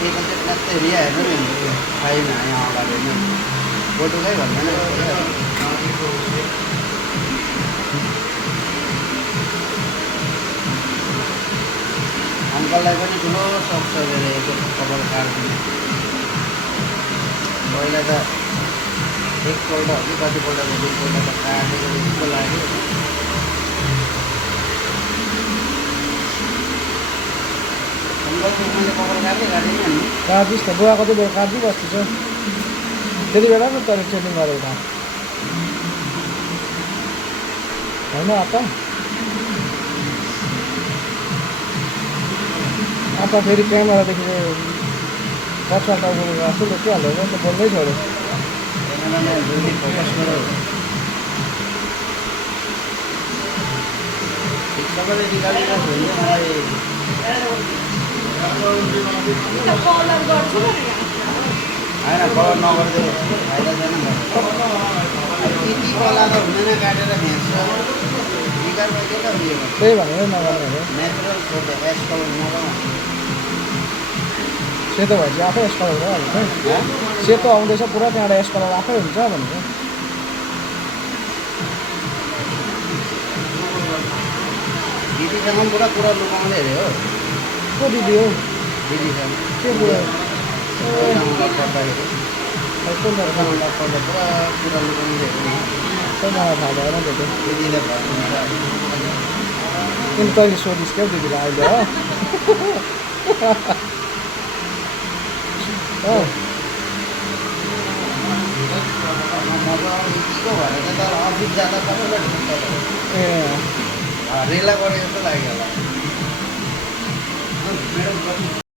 एक चाहिँ रिया हेर्नु नि छैन यहाँ अगाडि नै फोटोकै भन्दैन अङ्कललाई पनि ठुलो सोख छ अरे यसो कपाल काट्दिने पहिला त एकपल्ट कि कतिपल्ट दुईपल्ट त काटेको जस्तो लाग्यो अङ्कलको मैले कपाल काटिदिएँ नि काटिस् त बुवा कति बेला काट्दै बस्दैछ त्यति बेला पो तर ट्रेनिङ गरेको होइन आता फेरि क्यामेरादेखि पछा टाउको आफू लुकिहाल्यो भने त बोल्दै छोड्यो फोकस गरौ सबैले निकालिरहेको छु भने मलाई होइन कलर नगरिदियो फाइदा छैन यति कला त हुँदैन काटेर फ्याँक्छ निकाल भइदियो त उयो त्यही भनेर नगर्ने नेचुरल फोटो एस कलर नगरौँ सेतो भएपछि आफै एस कलर भइहाल्छ सेतो आउँदैछ पुरा त्यहाँबाट एस कलर आफै हुन्छ भनेको दिदीसँग पुरा कुरा लुकाउँदै अरे हो को दिदी हो दिदीसँग के कुरा पर्दाखेरि पुरा कुरा लुकाउँदै अरे खै मलाई थाहा भएन त्यो दिदीले भन्नु किन तैँले सोधिस् क्या दिदीलाई अहिले हो यतिको भनेर त अफिस जाँदा सबैलाई ढुक्छ ए रेला गरेको जस्तो लाग्यो होला